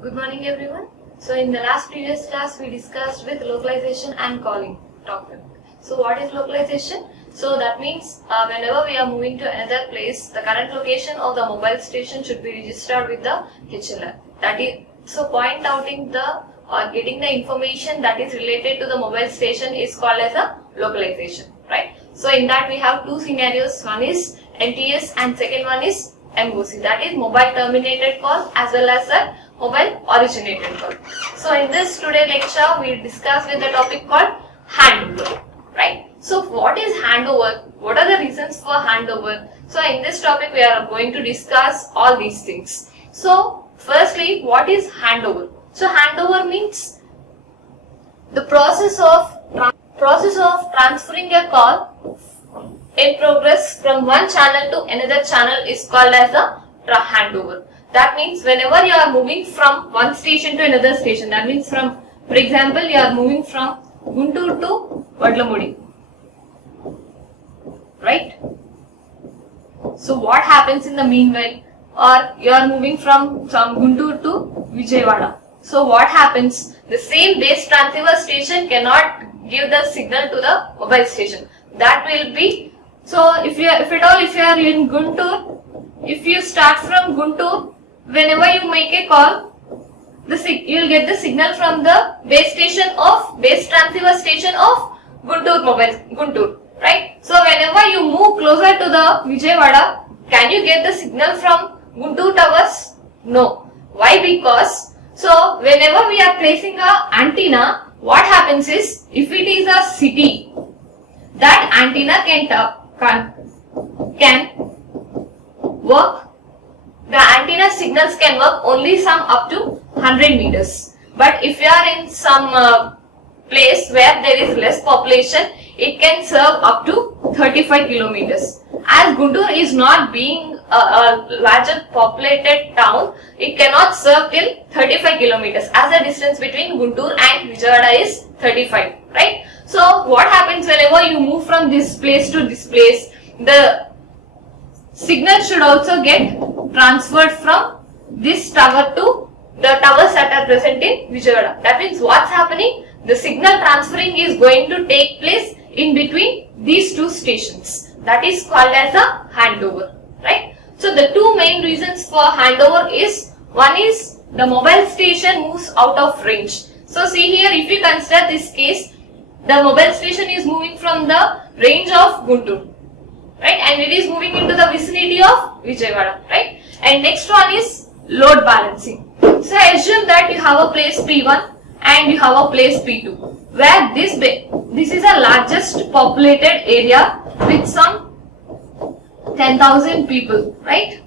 Good morning everyone. So in the previous class we discussed with localization and calling topic. So what is localization? So that means whenever we are moving to another place, the current location of the mobile station should be registered with the HLR. That is, so point outing the or getting the information that is related to the mobile station is called as a localization, right? So in that we have two scenarios. One is MTS and second one is MOC, that is mobile terminated call as well as a mobile originated call. So in this today lecture we will discuss with the topic called handover, right? So what is handover? What are the reasons for handover? So in this topic we are going to discuss all these things. So firstly, what is handover? So handover means the process of transferring a call in progress from one channel to another channel is called as a handover. That means whenever you are moving from one station to another station, that means for example, you are moving from Guntur to Vadlamudi, right? So what happens in the meanwhile? Or you are moving from Guntur to Vijayawada. So what happens? The same base transceiver station cannot give the signal to the mobile station. That will be, so if you are in Guntur, if you start from Guntur, whenever you make a call, you will get the signal from the base transceiver station of Guntur, right? So whenever you move closer to the Vijayawada, can you get the signal from Guntur towers? No. Why? Because so whenever we are placing a antenna, what happens is, if it is a city, that antenna can work. The antenna signals can work only some up to 100 meters. But if you are in some place where there is less population, it can serve up to 35 kilometers. As Guntur is not being a larger populated town, it cannot serve till 35 kilometers, as the distance between Guntur and Vijayawada is 35, right? So what happens whenever you move from this place to this place, the signal should also get transferred from this tower to the towers that are present in Vijayawada. That means what's happening? The signal transferring is going to take place in between these two stations. That is called as a handover, right? So the two main reasons for handover is, one is the mobile station moves out of range. So see here, if you consider this case, the mobile station is moving from the range of Guntur, right? And it is moving into the vicinity of Vijayawada, right? And next one is load balancing. So assume that you have a place P1 and you have a place P2, where this is the largest populated area with some 10,000 people, right?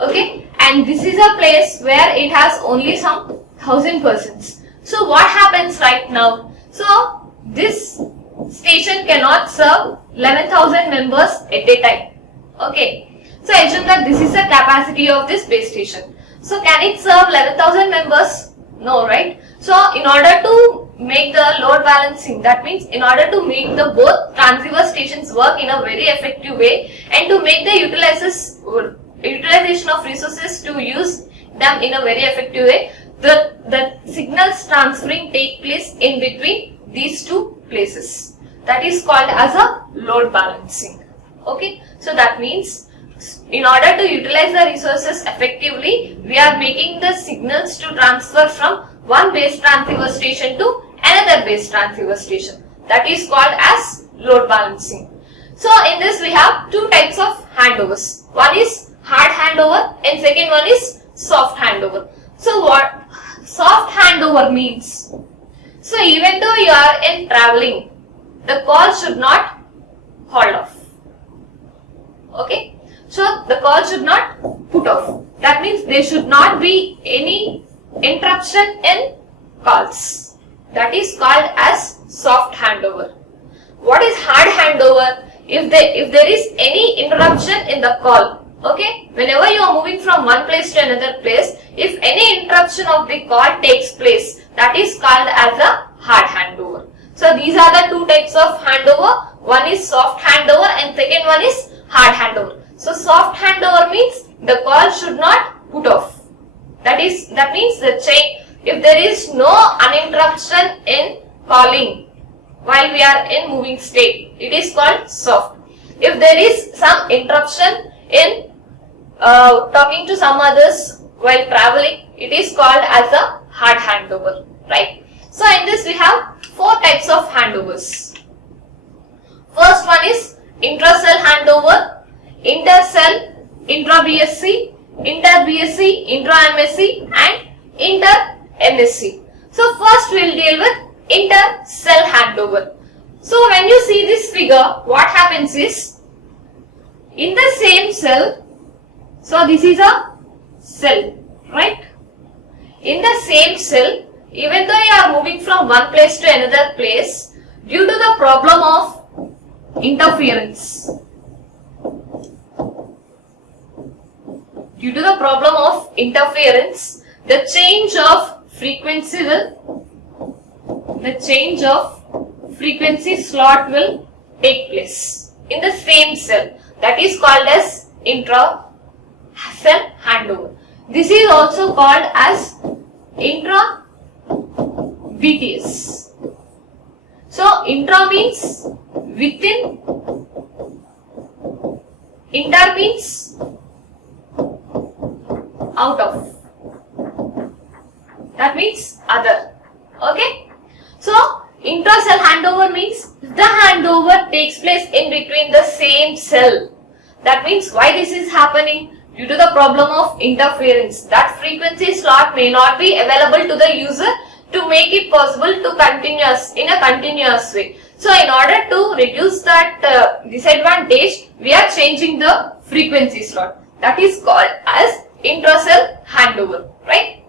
Okay, and this is a place where it has only some 1,000 persons. So what happens right now? So this station cannot serve 11,000 members at a time. Okay, so assume that this is the capacity of this base station. So can it serve 11,000 members? No, right? So in order to make the load balancing, that means in order to make the both transceiver stations work in a very effective way and to make the utilization of resources to use them in a very effective way, the signals transferring take place in between these two places. That is called as a load balancing. Okay, so that means in order to utilize the resources effectively, we are making the signals to transfer from one base transceiver station to another base transceiver station. That is called as load balancing. So in this we have two types of handovers. One is hard handover and second one is soft handover. So what soft handover means? So even though you are in traveling, the call should not hold off. Okay, so the call should not put off. That means there should not be any interruption in calls. That is called as soft handover. What is hard handover? If there is any interruption in the call, okay, whenever you are moving from one place to another place, if any interruption of the call takes place, that is called as a hard handover. So these are the two types of handover. One is soft handover and second one is hard handover. So soft handover means the call should not put off. That means the chain, if there is no uninterruption in calling while we are in moving state, it is called soft. If there is some interruption in talking to some others while traveling, it is called as a hard handover, right? So in this we have 4 types of handovers. First one is intra-cell handover, inter-cell, intra-BSc, inter-BSc, intra-MSc and inter-MSc. So first we will deal with inter-cell handover. So when you see this figure, what happens is, in the same cell, so this is a cell, right? In the same cell, even though you are moving from one place to another place, due to the problem of interference, the change of frequency slot will take place in the same cell. That is called as intra-cell handover. This is also called as intra-BTS. So intra means within, inter means out of. That means other. Okay? So intra-cell handover means the handover takes place in between the same cell. That means why this is happening? Due to the problem of interference. That frequency slot may not be available to the user to make it possible to in a continuous way. So in order to reduce that disadvantage, we are changing the frequency slot. That is called as intra-cell handover, right?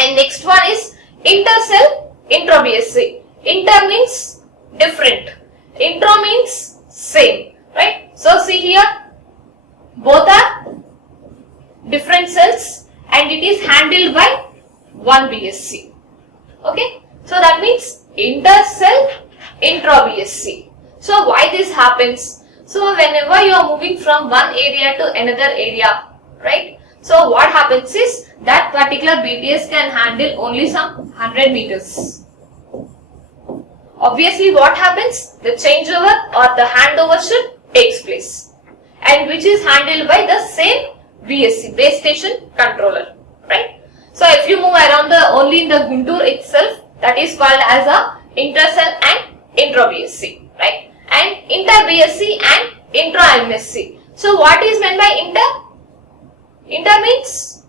And next one is inter-cell intra-BSc. Inter means different, intra means same, right? So see here, both are different cells and it is handled by one BSc. Okay, so that means inter-cell intra-BSc. So why this happens? So whenever you are moving from one area to another area, right? So what happens is that particular BTS can handle only some 100 meters. Obviously what happens? The changeover or the handover should takes place, and which is handled by the same BSc, base station controller, right? So if you move around only in the Guntur itself, that is called as a inter-cell and intra-BSc, right? And inter-BSc and intra-MSc. So what is meant by inter? Inter means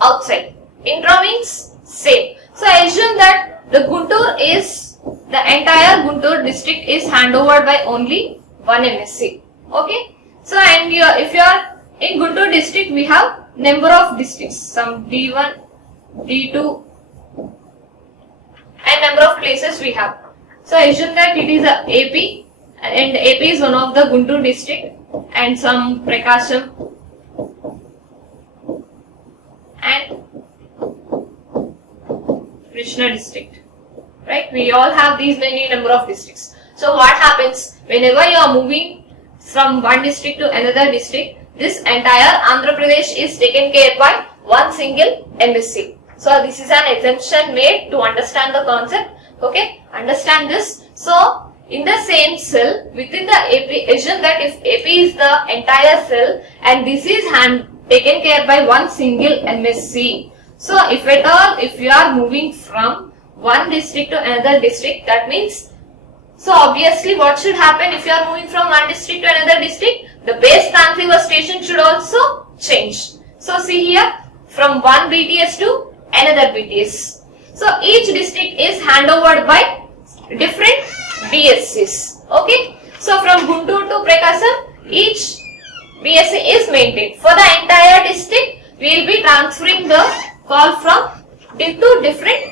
outside, intra means same. So I assume that the entire Guntur district is handovered by only one MSc. Okay. So and if you are in Guntur district, we have number of districts, some D1, D2 and number of places we have. So I assume that it is a AP, and AP is one of the Guntur district, and some Prakasam and Krishna district, right? We all have these many number of districts. So what happens whenever you are moving from one district to another district, this entire Andhra Pradesh is taken care by one single MSc. So this is an exemption made to understand the concept. Okay, understand this. So in the same cell within the AP, assume that if AP is the entire cell and this is taken care by one single MSc. So if at all, if you are moving from one district to another district, that means, so obviously what should happen if you are moving from one district to another district? The base transceiver station should also change. So see here, from one BTS to another BTS. So each district is handovered by different BSCs. Okay. So from Guntur to Prakasam, each BSc is maintained. For the entire district, we will be transferring the call from to different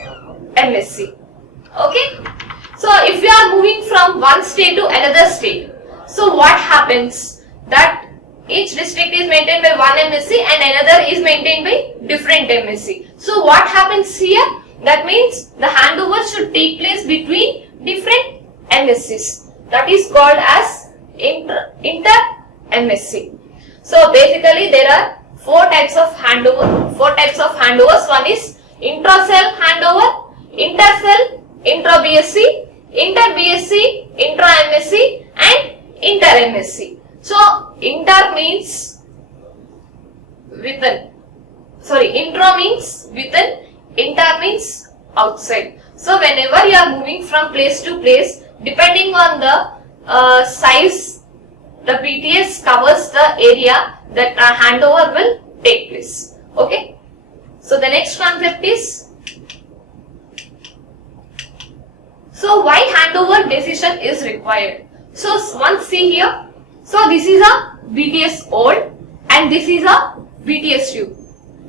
MSc. Okay. So if you are moving from one state to another state, so what happens? That each district is maintained by one MSc and another is maintained by different MSc. So what happens here? That means the handover should take place between different MScs. That is called as inter MSc. So basically there are four types of handovers. One is intra-cell handover, inter-cell, intra-BSc, inter-BSc, intra-MSc and inter-MSc. So, inter means within. Intra means within, inter means outside. So, whenever you are moving from place to place, depending on the size, the BTS covers the area that a handover will take place. Okay. So, the next concept is, so why handover decision is required? So, once see here, so this is a BTS old and this is a BTS new.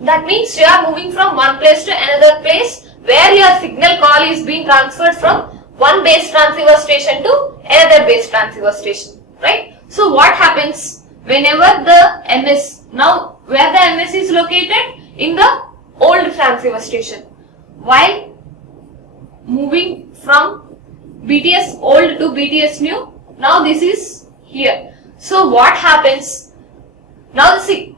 That means you are moving from one place to another place where your signal call is being transferred from one base transceiver station to another base transceiver station, right? So what happens whenever the MS, now where the MS is located? In the old transceiver station. While moving from BTS old to BTS new, now this is here. So what happens? Now in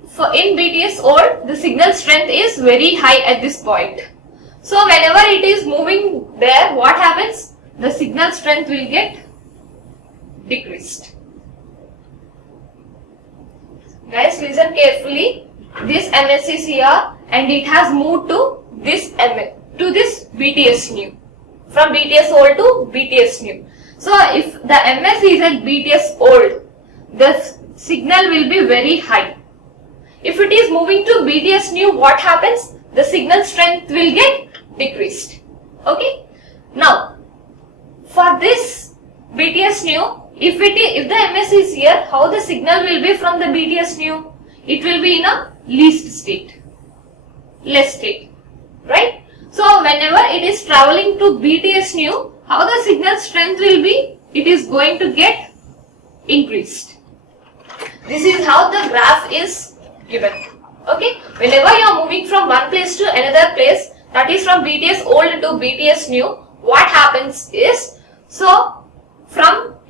BTS old, the signal strength is very high at this point. So whenever it is moving there, what happens? The signal strength will get decreased. Guys, listen carefully. This MS is here and it has moved to this BTS new. From BTS old to BTS new. So if the MS is at BTS old, the signal will be very high. If it is moving to BTS new, what happens? The signal strength will get decreased. Okay. Now, for this BTS new, if the MS is here, how the signal will be from the BTS new? It will be in a less state, right? So whenever it is traveling to BTS new, how the signal strength will be? It is going to get increased. This is how the graph is given. Okay, whenever you are moving from one place to another place, that is from BTS old to BTS new, what happens is, so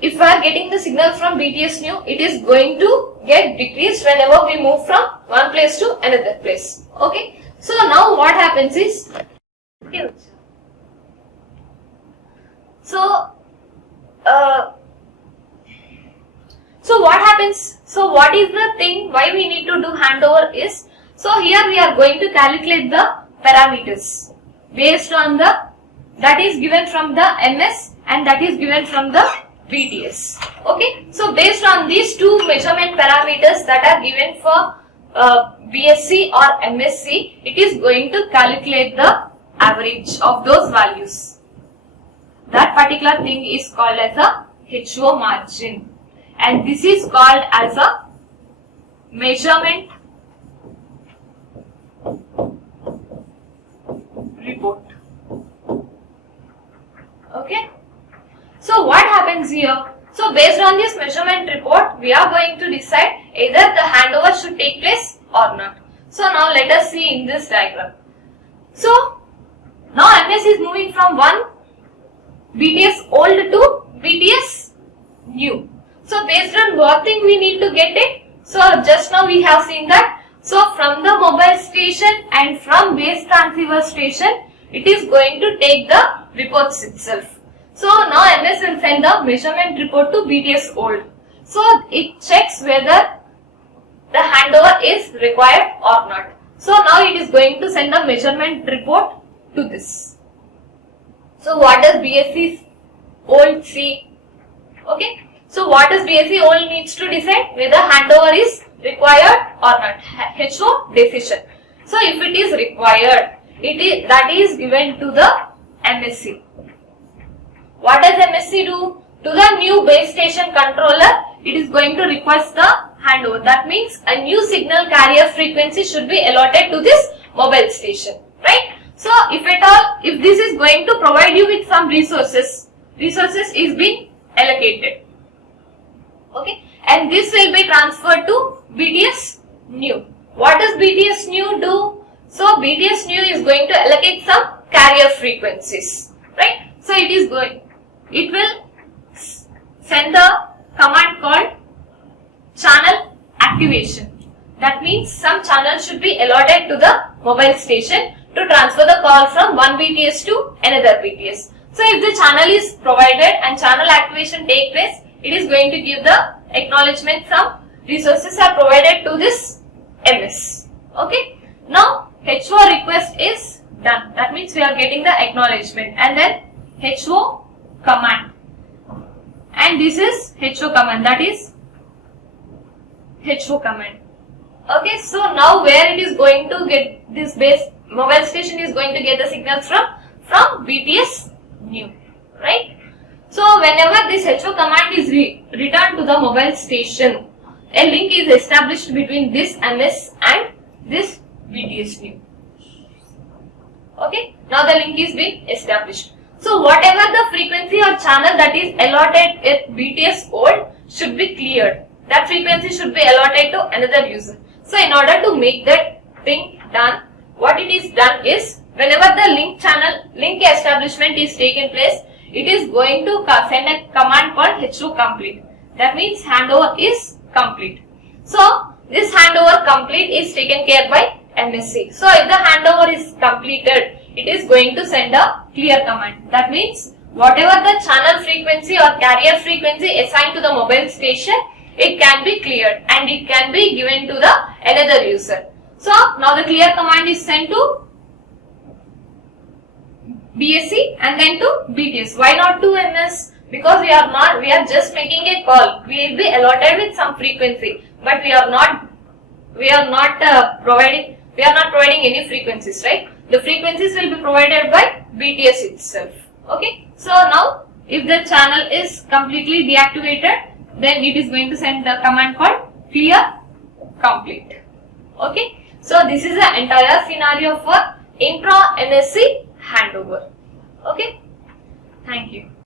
if we are getting the signal from BTS new, it is going to get decreased whenever we move from one place to another place. Okay, so now what happens is, so what happens? So what is the thing why we need to do handover is, so here we are going to calculate the parameters based on that is given from the MS and that is given from the BTS. Okay, so based on these two measurement parameters that are given for BSc or MSc, it is going to calculate the average of those values. That particular thing is called as a HO margin, and this is called as a measurement report. Okay. So what happens here? So based on this measurement report, we are going to decide either the handover should take place or not. So now let us see in this diagram. So now MS is moving from one BTS old to BTS new. So based on what thing we need to get it? So just now we have seen that. So from the mobile station and from base transceiver station, it is going to take the reports itself. So now MS will send the measurement report to BTS old. So it checks whether the handover is required or not. So now it is going to send a measurement report to this. So what does BSc old see? Okay. So what does BSc old needs to decide? Whether handover is required or not. HO decision. So if it is required, that is given to the MSc. What does MSc do? To the new base station controller, it is going to request the handover. That means a new signal carrier frequency should be allotted to this mobile station, right? So if this is going to provide you with some resources is being allocated. Okay, and this will be transferred to BTS new. What does BTS new do? So BTS new is going to allocate some carrier frequencies, right? So it will send the command called channel activation. That means some channel should be allotted to the mobile station to transfer the call from one BTS to another BTS. So if the channel is provided and channel activation take place, it is going to give the acknowledgement some resources are provided to this MS. Okay. Now HO request is done. That means we are getting the acknowledgement, and then HO command. And this is HO command, that is HO command. Okay, so now where it is going to get this base mobile station is going to get the signals from BTS new, right? So whenever this HO command is returned to the mobile station, a link is established between this MS and this BTS new. Okay, now the link is being established. So whatever the frequency or channel that is allotted at BTS old should be cleared. That frequency should be allotted to another user. So in order to make that thing done, what it is done is, whenever the link establishment is taken place, it is going to send a command called HO complete. That means handover is complete. So this handover complete is taken care by MSC. So if the handover is completed, it is going to send a clear command. That means whatever the channel frequency or carrier frequency assigned to the mobile station, it can be cleared and it can be given to the another user. So now the clear command is sent to BSC and then to BTS. Why not to MS? Because we are just making a call. We will be allotted with some frequency, but we are not providing any frequencies, right? The frequencies will be provided by BTS itself. Okay. So now if the channel is completely deactivated, then it is going to send the command called clear complete. Okay. So this is the entire scenario for intra MSC handover. Okay. Thank you.